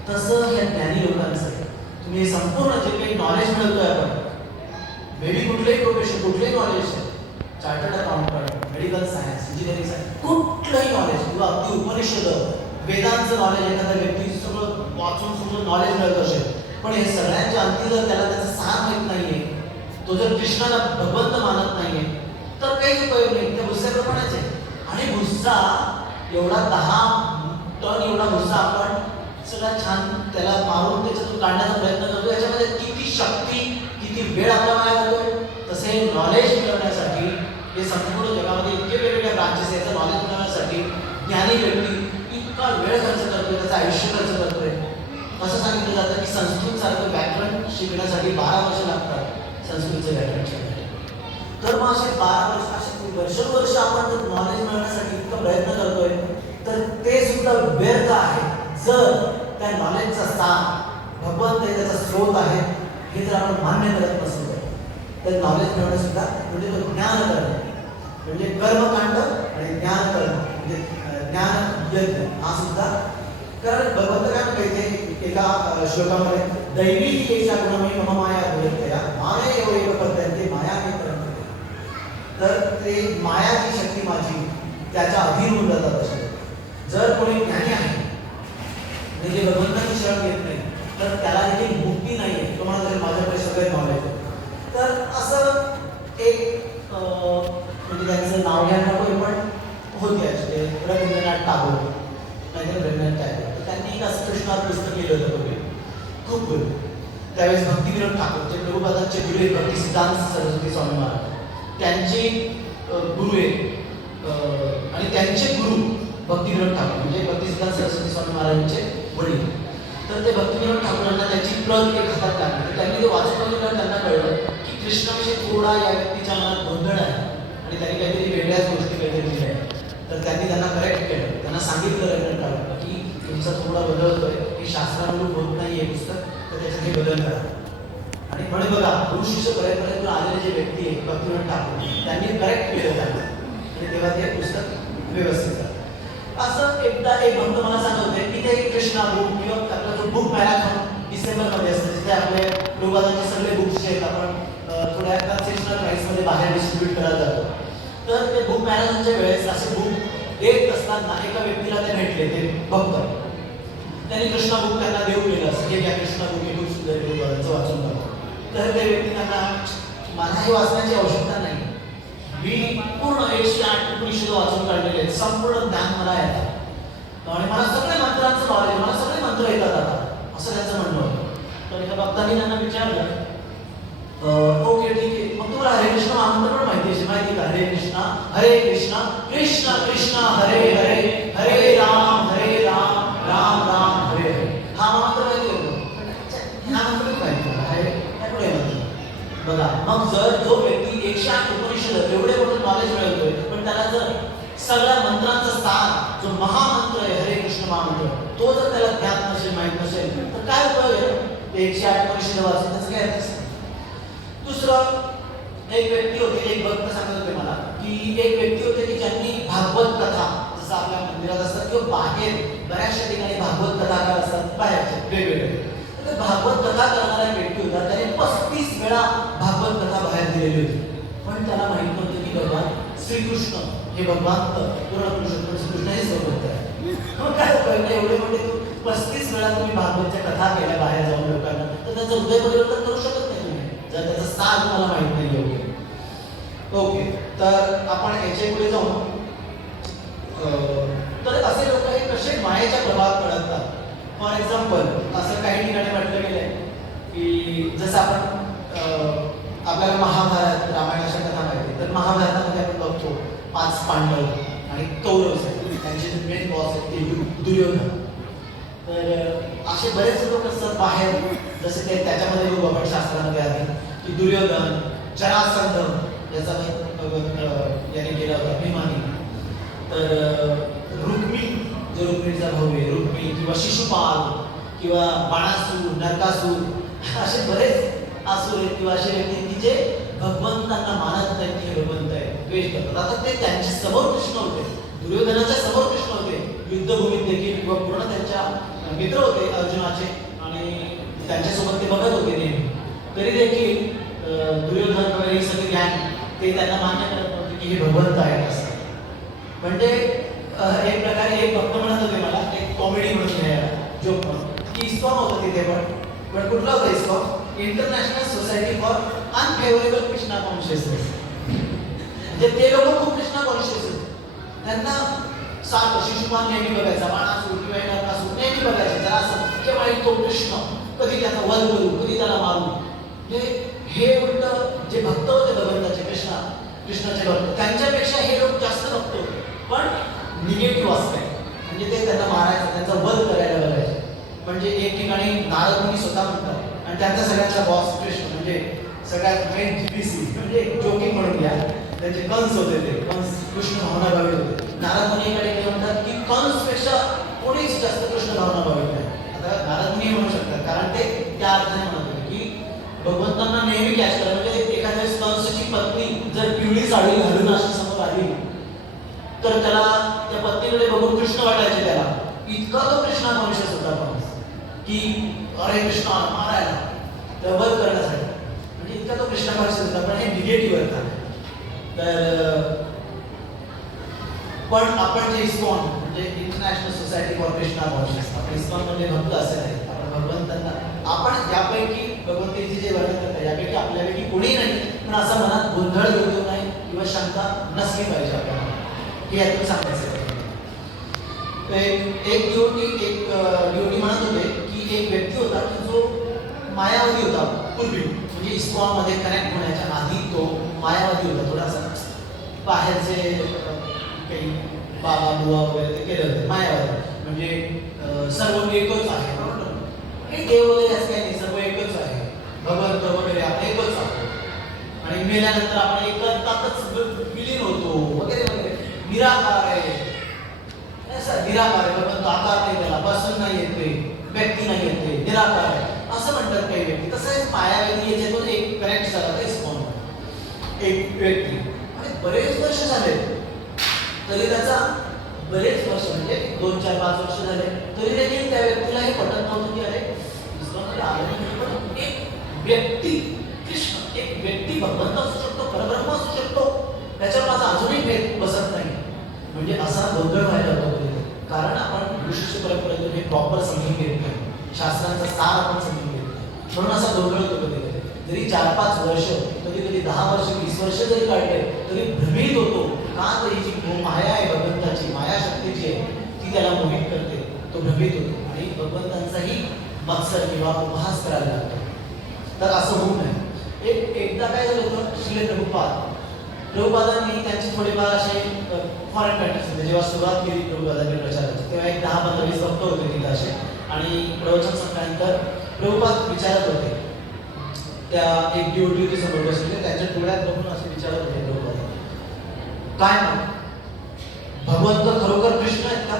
तसं या ज्ञानी लोकांचं आहे. तुम्ही हे संपूर्ण जे काही नॉलेज मिळवतोय आपण, मेबी कुठलंही प्रोफेशन, कुठलंही knowledge, chartered accountant, medical science, engineering science, कुठलंही नॉलेज किंवा अगदी उपनिषद वेदांचं नॉलेज एखाद्या व्यक्ती सगळं वाचून सगळं नॉलेज मिळत असेल पण हे सगळ्यांच्या अंती जर त्याला त्याचा सार माहीत नाहीये, तो जर कृष्णाला भगवंत मानत नाहीये, तर काहीच उपयोग नाही. त्या भुस्याप्रमाणेच आहे. आणि भुस्सा एवढा 10 टन एवढा भुस्सा आपण सगळा छान त्याला मारून त्याच्यातून काढण्याचा प्रयत्न करतो. याच्यामध्ये किती शक्ती, किती वेळ आपला वाया जातोय. तसे नॉलेज मिळवण्यासाठी हे संपूर्ण जगामध्ये इतके वेगवेगळ्या ब्रांचेस याचं नॉलेज मिळवण्यासाठी ज्ञानी व्यक्ती इतका वेळ खर्च करतोय, त्याचं आयुष्य खर्च करतोय. असं सांगितलं जातं की संस्कृत सारखं व्याकरण शिकण्यासाठी 12 वर्ष लागतात संस्कृतचं व्याकरण शिकण्यासाठी. तर मग असे 12 वर्ष, असे वर्षोवर्ष आपण जर नॉलेज मिळवण्यासाठी इतका प्रयत्न करतोय, तर ते सुद्धा व्यर्थ आहे जर त्या नॉलेजचा स्थान भगवंत आहे, त्याचा स्रोत आहे, हे जर आपण मान्य करत नसेल तर नॉलेज मिळवणं सुद्धा म्हणजे तो ज्ञान करणं, म्हणजे कर्मकांड आणि ज्ञान करणं म्हणजे ज्ञान यज्ञ हा सुद्धा. कारण भगवंत काय म्हणते एका श्लोकामध्ये, दैवी ही एका गुणमयी मम माया भूयतया माये एव पद्धती माया मे परंपरे. तर ते मायाची शक्ती माझी त्याच्या अधीन होऊन जातात. असे जर कोणी ज्ञानी आहे म्हणजे भगवंताची शरण घेत नाही, तर त्याला देखील मुक्ती नाही आहे. तुम्हाला जर माझ्याकडे सगळे नॉलेज आहे, तर असं एक म्हणजे त्यांचं नाव घ्यायला नको, पण होते असे रवींद्रनाथ टागोर, रवींद्रनाथ टागोर. त्यांनी एक असं कृष्णावर पुस्तक लिहिलं होतं पूर्वी, खूप पूर्वी. त्यावेळेस भक्तिविनोद ठाकूर जे प्रभुपादांचे गुरु आहेत, भक्ती सिद्धांत सरस्वती स्वामी महाराज, त्यांचे गुरु आहेत आणि त्यांचे गुरु भक्तिविनोद ठाकूर म्हणजे भक्ती सिद्धांत सरस्वती स्वामी महाराजांचे वडील. तर ते भक्तिविनोद ठाकूरांना त्याची प्रत एक हातात लागली. त्यांनी ते वाचून बघितलं, त्यांना कळलं की कृष्णाविषयी थोडा या व्यक्तीच्या मनात गोंधळ आहे आणि त्यांनी काहीतरी वेगळ्याच गोष्टी काहीतरी लिहिल्या आहेत. तर त्यांनी त्यांना करेक्ट केलं, त्यांना सांगितलं रवींद्रनाथ टागोर की तुमचा थोडा बदल होतोय, हे शास्त्रानुरूप होत नाही हे पुस्तक, तर त्याच्यात हे बदल करा. आणि म्हणे बघा, गुरु शिष्य परंपरेतून आलेले जे व्यक्ती आहेत भक्तिविनोद ठाकूर, त्यांनी करेक्ट केलं त्यांना आणि तेव्हा ते पुस्तक व्यवस्थित झालं. असं एकदा एक भक्त मला सांगत होते की ते कृष्णा बुक किंवा आपला जो बुक मॅरेथॉन डिसेंबरमध्ये असतं, जिथे आपले प्रभुपादांचे सगळे बुक्स जे आहेत आपण थोड्या कन्सेशनल प्राईसमध्ये बाहेर डिस्ट्रीब्यूट करायला जातो. तर ते बुक मॅरेथॉनच्या वेळेस असे बुक देत असताना एका व्यक्तीला ते भेटले, ते भक्त. त्यांनी कृष्णा बुक त्यांना देऊ केलं असं की या कृष्णा बुक हे बुक सुद्धा प्रभुपादांचं वाचून बघा. तर ते व्यक्ती त्यांना, मला हे वाचण्याची आवश्यकता नाही, मी पूर्ण 108 उपनिषद वाचून काढलेले आहेत, संपूर्ण ज्ञान मला येतात आणि मला सगळे मंत्रांचं नॉलेज, मला सगळे मंत्र येतात आता, असं त्यांचं म्हणणं होतं. तर एका भक्तांनी त्यांना विचारलं, ओके ठीक आहे, मग तुम्हाला हरे कृष्ण महामंत्र पण माहिती का? हरे कृष्णा कृष्ण कृष्ण हरे हरे हरे राम राम राम हरे हरे. हा मंत्र माहिती होतो, हा मंत्र पण माहिती होता, हे पुढे मंत्र बघा. मग जर जो व्यक्ती 108 उपनिषद एवढे मोठं नॉलेज मिळवतोय, पण त्याला जर सगळ्या मंत्रांचा सार जो महामंत्र आहे हरे कृष्ण महामंत्र, तो जर त्याला ज्ञात नसेल, माहित नसेल, तर काय उपयोग आहे? 108 उपनिषद वाचून त्याचं काय अर्थ? दुसरं एक व्यक्ती होते, एक भक्त सांगत होते मला की एक व्यक्ती होते की ज्यांनी भागवत कथा, जसं आपल्या मंदिरात असतात किंवा बाहेर बऱ्याचशा ठिकाणी भागवत कथाकार असतात बाहेरचे वेगवेगळे, तर भागवत कथा करणारा एक व्यक्ती होता. त्याने 35 वेळा भागवत कथा बाहेर दिलेली होती, पण त्याला माहित नव्हतं की भगवान श्रीकृष्ण हे भगवान पूर्ण पुरुषोत्तम श्रीकृष्ण हेच भगवंत आहे. मग काय उपयोग? एवढे मोठे 35 वेळा तुम्ही भागवतच्या कथा केल्या बाहेर जाऊन लोकांना, तर त्याचं हृदय परिवर्तन करू शकत नाही तुम्ही जर त्याचा सार तुम्हाला माहित नाही योग्य. ओके, तर आपण याच्या पुढे जाऊ. तर असे लोक हे कसे मायेच्या प्रभावात पडतात. फॉर एक्झाम्पल, असं काही ठिकाणी म्हटलं गेलंय की जसं आपण आपल्याला महाभारत रामायण अशा कथा माहिती, तर महाभारतामध्ये आपण बघतो 5 पांडव आणि कौरव त्यांचे जे मेन बॉस आहेत ते दुर्योधन. तर असे बरेच लोक असतात बाहेर, जसे ते त्याच्यामध्ये बघू आपण शास्त्रामध्ये आधी की दुर्योधन, जरासंध याचा याने केला होता अभिमानी, तर रुक्मी जो रुक्मिणीचा भाऊ आहे, रुक्मी किंवा शिशुपाल किंवा बाणासूर, नरकासूर, असे बरेच असुर आहेत किंवा असे व्यक्ती की जे भगवंतांना मानत नाही की हे भगवंत आहे, द्वेष करतात. आता ते त्यांच्या समोर कृष्ण होते, दुर्योधनाच्या समोर कृष्ण होते, युद्धभूमीत देखील किंवा पूर्ण त्यांच्या मित्र होते अर्जुनाचे आणि त्यांच्यासोबत ते बघत होते नेहमी, तरी देखील दुर्योधन वगैरे सगळे ज्ञान ते त्यांना मान्य करत नव्हते की हे भगवंत आहेत असं. म्हणजे एक प्रकारे एक भक्त म्हणत होते मला, एक कॉमेडी म्हणून घ्यायला जोक म्हणून की इस्कॉन होतं तिथे, पण पण कुठला होता ISKCON? International society for unfavourable Krishna consciousness. म्हणजे ते लोक खूप कृष्णा कॉन्शियस होते. त्यांना सारखं शिशुपाल नेहमी बघायचा, बाणासूर किंवा नरकासूर नेहमी बघायचे, जरा असं केव्हा तो कृष्ण, कधी त्याचा वध करू, कधी त्याला मारू. म्हणजे हे उलट जे भक्त होते भगवंताचे, कृष्णाचे भक्त, त्यांच्यापेक्षा हे लोक जास्त भक्त होते, पण निगेटिव्ह असते. म्हणजे ते त्यांना मारायचं, त्यांचा वध करायला बघायचे. म्हणजे एक ठिकाणी नारद मुनी स्वतः म्हणतात, आणि त्यांचा सगळ्यांचा बॉस कृष्ण, म्हणजे सगळ्यात मेन जीपीसी, म्हणजे जोकिंग म्हणून घ्या, त्यांचे कंस होते, ते कंस कृष्ण भावना भावित होते. नारद मुनीकडे ते म्हणतात की कंसपेक्षा कोणीच जास्त कृष्ण भावना भावित नाही. आता नारद मुनी म्हणू शकतात, कारण ते त्या अर्थाने म्हणत होते की भगवंतांना नेहमी कॅच करा. म्हणजे एखाद्या वेळेस कंसची पत्नी जर पिवळी साडी घालून अशी समोर आली, तर त्याला त्या पत्नीकडे बघून कृष्ण वाटायचे त्याला. इतका तो कृष्णा कॉन्शियस होता कंस की अरे कृष्ण मारायला, तर वध करण्यासाठी. म्हणजे इतका तो कृष्णा कॉन्शियस होता, पण हे निगेटिव्ह होता. तर पण आपण जे इस्कॉन म्हणजे international society for Krishna conscious, आपण इस्कॉन म्हणजे भक्त असे नाही. आपण भगवंतांना, आपण यापैकी भगवंताचे जे वर्णन करतात यापैकी आपल्यापैकी कोणी नाही, पण असा मनात गोंधळ येऊ नाही किंवा शंका नसली पाहिजे आपल्याला, हे यातून सांगायचं. एक डिओटी म्हणत होते की एक व्यक्ती होता की जो मायावादी होता पूर्वी. म्हणजे इस्कॉन मध्ये कनेक्ट होण्याच्या आधी तो मायावादी होता. थोडासा बाहेरचे काही बाबा बुवा वगैरे ते केले होते मायावादी. म्हणजे सर्व एकच आहे, हे देव वगैरे असं काही नाही, सर्व एकच आहे, भगवंत वगैरे आपण एकच आहोत, आणि मेल्यानंतर आपण एकच विलीन होतो वगैरे वगैरे. निराकार आहे, निराकार आहे, भगवंत आकार नाही, त्याला बसून नाही येते, व्यक्ती नाही येते, निराकार आहे असं म्हणतात काही व्यक्ती. तसंच मायावादी याच्यातून एक कनेक्ट झाला इस्कॉन एक व्यक्ती, आणि बरेच वर्ष झाले तरी त्याचा, बरेच वर्ष म्हणजे 2, 4, 5 वर्ष झाले तरी देखील त्या व्यक्तीला हे पटत नव्हतं की अरे इस्कॉनमध्ये आलं नाही, पण एक व्यक्ती कृष्ण, एक व्यक्ती भगवंत असू शकतो, परब्रह्म असू शकतो, त्याच्यावर माझा अजूनही भेद बसत नाही. म्हणजे असा गोंधळ व्हायला होतो. कारण आपण ऋषी परंपरेतून हे प्रॉपर समजून घेत नाही, शास्त्रांचा सार आपण समजून घेत नाही, म्हणून असा गोंधळ होतो. कधी कधी जरी 4-5 वर्ष, कधी कधी 10 वर्ष 20 वर्ष जरी काढले तरी भ्रमित होतो. का तर ही जी माया आहे भगवंताची, माया शक्तीची आहे, ती त्याला मोहित करते, तो भ्रमित होतो आणि भगवंतांचाही मत्सर किंवा उपहास करायला लागतो. तर असं होऊ नये. एकदा काय झालं होतं, श्रील प्रभुपादांनी त्यांची थोडीफार असे फॉरेन कंट्रीज, जेव्हा सुरुवात केली प्रभुपादांनी प्रचाराची, तेव्हा एक 10-15-20 भक्त होते तिथे असे, आणि प्रवचन संपल्यानंतर प्रभुपाद विचारत होते, त्या एक ड्युटी समोर बसलेले, त्यांच्या डोळ्यात बघून असे विचारत होते प्रभुपाद, काय मग भगवंत खरोखर कृष्ण आहेत का?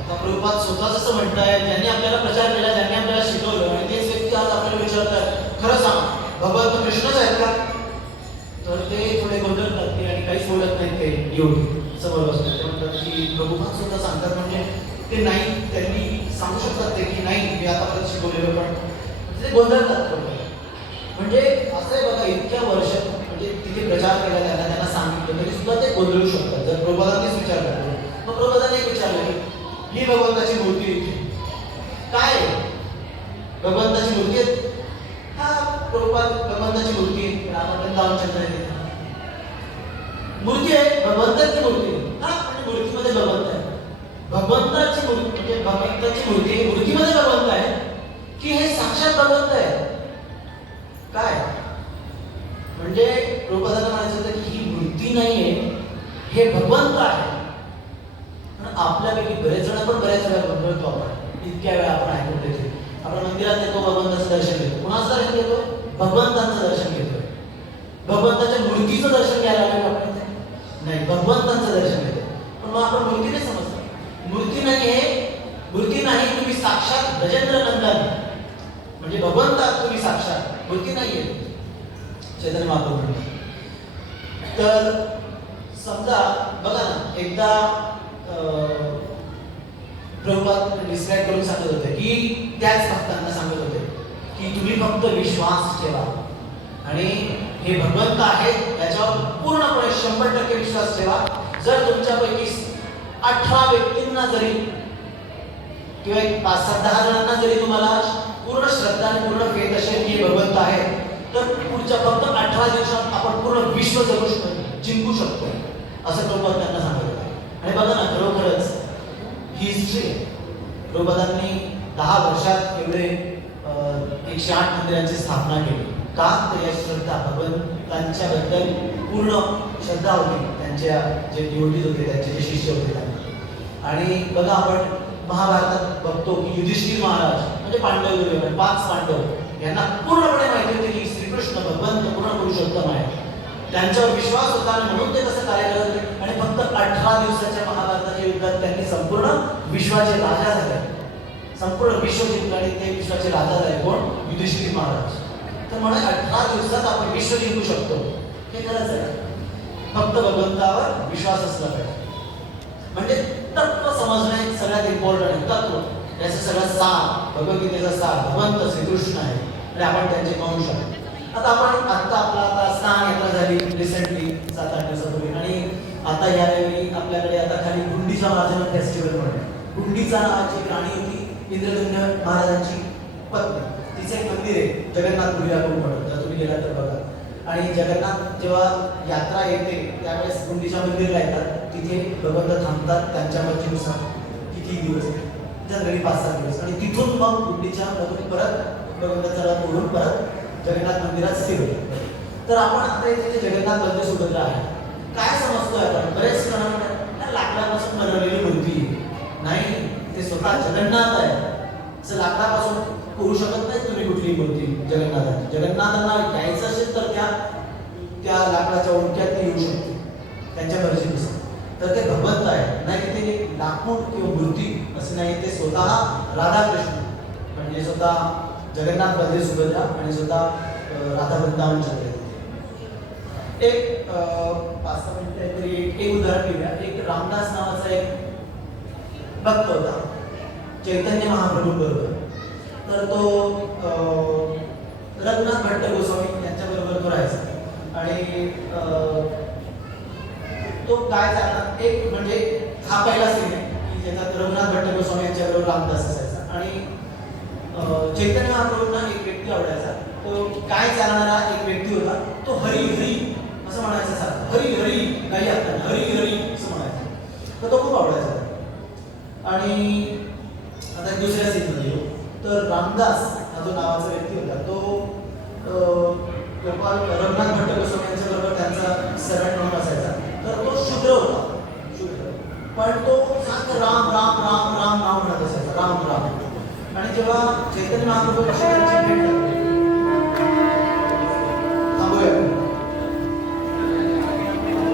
आता प्रभुपाद स्वतःच असं म्हणताय, ज्यांनी आपल्याला प्रचार केला, ज्यांनी आपल्याला शिकवलं, आणि तेच व्यक्ती आज आपल्याला विचारतात खरं सांग भगवंत कृष्णच आहेत का? तर ते थोडे गोंधळ करते आणि काहीच बोलत नाहीत. ते ड्युटी समोर बसले, ते म्हणतात की प्रभुपाद सुद्धा सांगतात, म्हणजे ते नाही, त्यांनी सांगू शकतात ते की नाही मी आतापर्यंत शिकवलेलं, पण ते गोंधळतात. म्हणजे असं आहे बघा, इतक्या वर्ष म्हणजे तिथे प्रचार केला त्यांना सांगितलं तरी सुद्धा ते गोंधळू शकतात. जर प्रभुपादांनीच विचार करतो, मग प्रभुपादांनी विचारलं की ही भगवंताची मूर्ती काय आहे? भगवंताची मूर्ती आहे? हा प्रभुपाद भगवंताची मूर्ती आहे, रामचंद्र आहे, मूर्ती आहे, भगवंताची मूर्ती आहे. हा म्हणजे मूर्तीमध्ये भगवंत आहे, भगवंताची मूर्ती म्हणजे भगवंताची मूर्ती आहे, मूर्तीमध्ये भगवंत आहे की हे साक्षात भगवंत आहे काय? म्हणजे प्रभुपादांना म्हणायचं होतं की ही मूर्ती नाहीये, हे भगवंत आहे. आपल्यापैकी बरेच जण पण बऱ्याच वेळा गोंधळतो. आपण इतक्या वेळा आपण ऐकून देतो, आपण मंदिरात येतो, भगवंताचं दर्शन घेतो. कुणाचं दर्शन घेतो? भगवंतांचं दर्शन घेतोय. भगवंताच्या मूर्तीचं दर्शन घ्यायला लागलो आपण इथे नाही, भगवंतांचं दर्शन घेतो. पण मग आपण मूर्तीने समजतो, मूर्ती नाही आहे, मूर्ती नाही, तुम्ही साक्षात गजेंद्र नंदन म्हणजे भगवंत तुम्ही साक्षात, मूर्ती नाहीये. चैतन्य महाप्रभू म्हणतात. तर समजा बघा ना, एकदा प्रभुपाद डिस्क्राईब करून सांगत होते की त्याच भक्तांना सांगत होते की तुम्ही फक्त विश्वास ठेवा आणि हे भगवंत आहेत याच्यावर पूर्णपणे 100% विश्वास ठेवा. जर तुमच्यापैकी 18 व्यक्तींना जरी किंवा 5-10 जणांना जरी तुम्हाला पूर्ण श्रद्धा आणि पूर्ण फेथ असेल की भगवंत आहे, तर पुढच्या फक्त 18 दिवसात आपण पूर्ण विश्व जगू शकतो, जिंकू शकतो, असं प्रभुपाद त्यांना सांगितलं. आणि बघा ना, खरोखरच ही हिस्ट्री आहे. प्रभुपादांनी 10 वर्षात एवढे 108 मंदिरांची स्थापना केली. का? तर या श्रद्धा, भगवंतांच्याबद्दल पूर्ण श्रद्धा होती त्यांच्या जे डिवोटीज होते, त्यांचे जे शिष्य होते त्यांना. आणि बघा, आपण महाभारतात बघतो की युधिष्ठिर महाराज म्हणजे पांडव, 5 पांडव यांना पूर्णपणे माहिती होते की श्रीकृष्ण भगवंत पूर्ण पुरुषोत्तम आहे. त्यांच्यावर विश्वास होता आणि म्हणून ते तसं कार्य करत होते. आणि फक्त 18 दिवसाच्या महाभारताच्या युद्धात त्यांनी संपूर्ण विश्वाचे राजा झाले, संपूर्ण विश्व जिंकलं आणि ते विश्वाचे राजा झाले. कोण? युधिष्ठिर महाराज. तर म्हणून 18 दिवसात आपण विश्व जिंकू शकतो, हे खरंच आहे. फक्त भगवंतावर विश्वास असला पाहिजे. म्हणजे तत्व समजणे सगळ्यात इम्पॉर्टंट आहे. तत्व, याचं सगळं सार, भगवद्गीतेचा सार भगवंत श्रीकृष्ण आहे आणि आपण त्यांचे अंश आहे. आता आपला स्नान यात्रा झाली रिसेंटली 7-8 दिवसापूर्वी, आणि आता यावेळी आपल्याकडे आता खाली गुंडीचा महाराजांना फेस्टिवल म्हणतो. गुंडीचा नावाची राणी होती इंद्रद्युम्न महाराजांची पत्नी. तिचं एक मंदिर आहे जगन्नाथपुरीला कोण म्हणत, जर तुम्ही गेला तर बघा. आणि जगन्नाथ जेव्हा यात्रा येते त्यावेळेस गुंडीच्या मंदिरला येतात, तिथे भगवंत थांबतात त्यांच्या मर्जीनुसार किती दिवस, जनरली 5-7 दिवस. आणि तिथून मग गुंडीच्या मधून परत भगवंताचा रथ ओढून परत जगन्नाथ मंदिरात स्थिर होते. तर आपण आता इथे जगन्नाथ मंदिर सुभद्रा आहे, काय समजतोय आपण? बरेच जण म्हणतात लाकडापासून बनवलेली मूर्ती नाही, ते स्वतः जगन्नाथ आहे. असं लाकडापासून करू शकत नाही तुम्ही कुठलीही मूर्ती. जगन्नाथांना घ्यायचं असेल तर त्या लाकडाच्या ओंक्यात येऊ शकते त्यांच्या मर्जीनुसार. तर ते भगवंत आहे, नाही की ते लाकूड किंवा मूर्ती असं नाही. ते स्वतः राधाकृष्ण म्हणजे स्वतः जगन्नाथ बलदेव सुभद्रा आणि स्वतः राधा वृंदावन चक्र. एक 5-6 मिनिटं तरी एक उदाहरण घेऊया. एक रामदास नावाचा एक भक्त होता चैतन्य महाप्रभू बरोबर. तर तो रघुनाथ भट्ट गोस्वामी यांच्या बरोबर तो राहायचा. आणि तो काय करतात, एक म्हणजे हा पहिला सीन आहे की ज्याच्यात रघुनाथ भट्ट गोस्वामी यांच्या बरोबर रामदास असायचा. आणि चैतन्य महाप्रभूंना एक व्यक्ती आवडायचा. तो काय चालणारा एक व्यक्ती होता, तो हरी हरी असं म्हणायचा. सारखं हरी हरी, काही आता हरी हरी असं म्हणायचा. तर तो खूप आवडायचा. आणि आता दुसऱ्या सीनमध्ये येऊ तर रामदास हा जो नावाचा व्यक्ती होता, तो गोपाल रघुनाथ भट्ट गोस्वामी यांच्या बरोबर त्यांचा सर्वंट म्हणून असायचा. तर तो शूद्र होता, शूद्र, पण तो सारखं राम राम राम राम नाव म्हणत असायचा, राम राम. आणि जेव्हा चैतन्य महाप्रभू